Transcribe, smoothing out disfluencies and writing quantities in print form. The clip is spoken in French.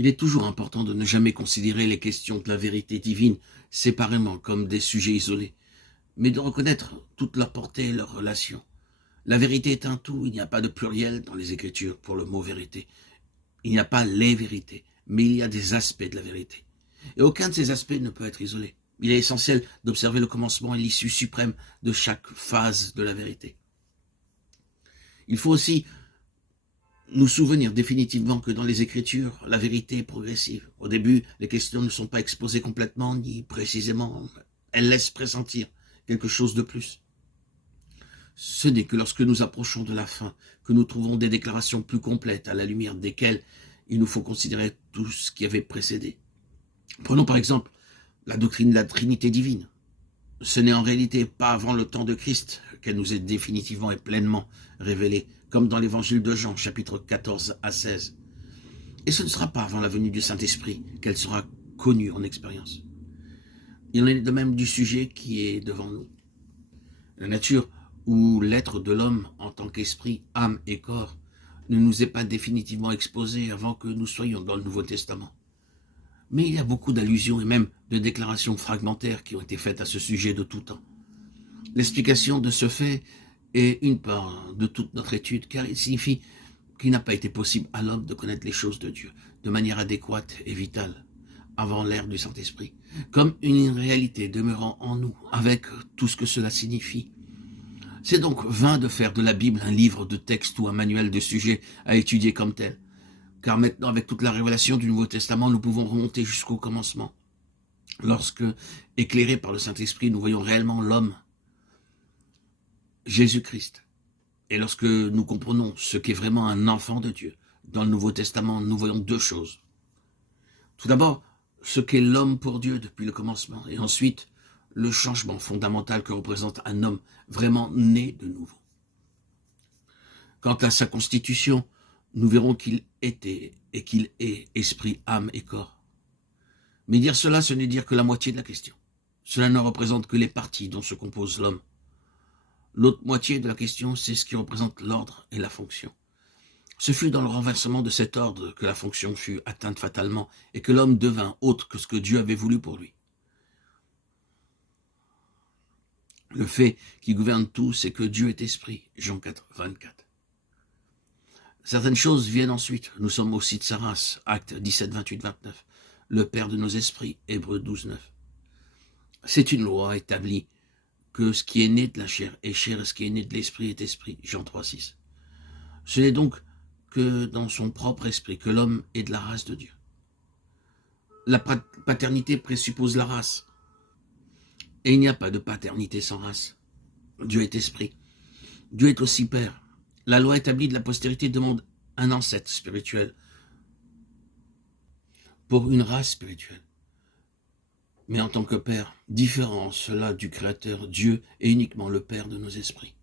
Il est toujours important de ne jamais considérer les questions de la vérité divine séparément comme des sujets isolés, mais de reconnaître toute leur portée et leur relation. La vérité est un tout, il n'y a pas de pluriel dans les Écritures pour le mot vérité. Il n'y a pas les vérités, mais il y a des aspects de la vérité. Et aucun de ces aspects ne peut être isolé. Il est essentiel d'observer le commencement et l'issue suprême de chaque phase de la vérité. Il faut aussi nous souvenir définitivement que dans les Écritures, la vérité est progressive. Au début, les questions ne sont pas exposées complètement ni précisément. Elles laissent pressentir quelque chose de plus. Ce n'est que lorsque nous approchons de la fin que nous trouvons des déclarations plus complètes à la lumière desquelles il nous faut considérer tout ce qui avait précédé. Prenons par exemple la doctrine de la Trinité divine. Ce n'est en réalité pas avant le temps de Christ qu'elle nous est définitivement et pleinement révélée, comme dans l'évangile de Jean, chapitre 14 à 16. Et ce ne sera pas avant la venue du Saint-Esprit qu'elle sera connue en expérience. Il en est de même du sujet qui est devant nous. La nature ou l'être de l'homme en tant qu'esprit, âme et corps ne nous est pas définitivement exposé avant que nous soyons dans le Nouveau Testament. Mais il y a beaucoup d'allusions et même de déclarations fragmentaires qui ont été faites à ce sujet de tout temps. L'explication de ce fait est une part de toute notre étude, car il signifie qu'il n'a pas été possible à l'homme de connaître les choses de Dieu de manière adéquate et vitale avant l'ère du Saint-Esprit, comme une réalité demeurant en nous, avec tout ce que cela signifie. C'est donc vain de faire de la Bible un livre de texte ou un manuel de sujets à étudier comme tel. Car maintenant, avec toute la révélation du Nouveau Testament, nous pouvons remonter jusqu'au commencement. Lorsque, éclairés par le Saint-Esprit, nous voyons réellement l'homme, Jésus-Christ. Et lorsque nous comprenons ce qu'est vraiment un enfant de Dieu, dans le Nouveau Testament, nous voyons deux choses. Tout d'abord, ce qu'est l'homme pour Dieu depuis le commencement, et ensuite, le changement fondamental que représente un homme vraiment né de nouveau. Quant à sa constitution, nous verrons qu'il était et qu'il est esprit, âme et corps. Mais dire cela, ce n'est dire que la moitié de la question. Cela ne représente que les parties dont se compose l'homme. L'autre moitié de la question, c'est ce qui représente l'ordre et la fonction. Ce fut dans le renversement de cet ordre que la fonction fut atteinte fatalement et que l'homme devint autre que ce que Dieu avait voulu pour lui. Le fait qui gouverne tout, c'est que Dieu est esprit, Jean 4, 24. Certaines choses viennent ensuite. Nous sommes aussi de sa race, Actes 17, 28, 29. Le Père de nos esprits, Hébreux 12, 9. C'est une loi établie que ce qui est né de la chair est chair et ce qui est né de l'esprit est esprit, Jean 3, 6. Ce n'est donc que dans son propre esprit que l'homme est de la race de Dieu. La paternité présuppose la race. Et il n'y a pas de paternité sans race. Dieu est esprit. Dieu est aussi Père. La loi établie de la postérité demande un ancêtre spirituel pour une race spirituelle. Mais en tant que Père, différent cela du Créateur, Dieu est uniquement le Père de nos esprits.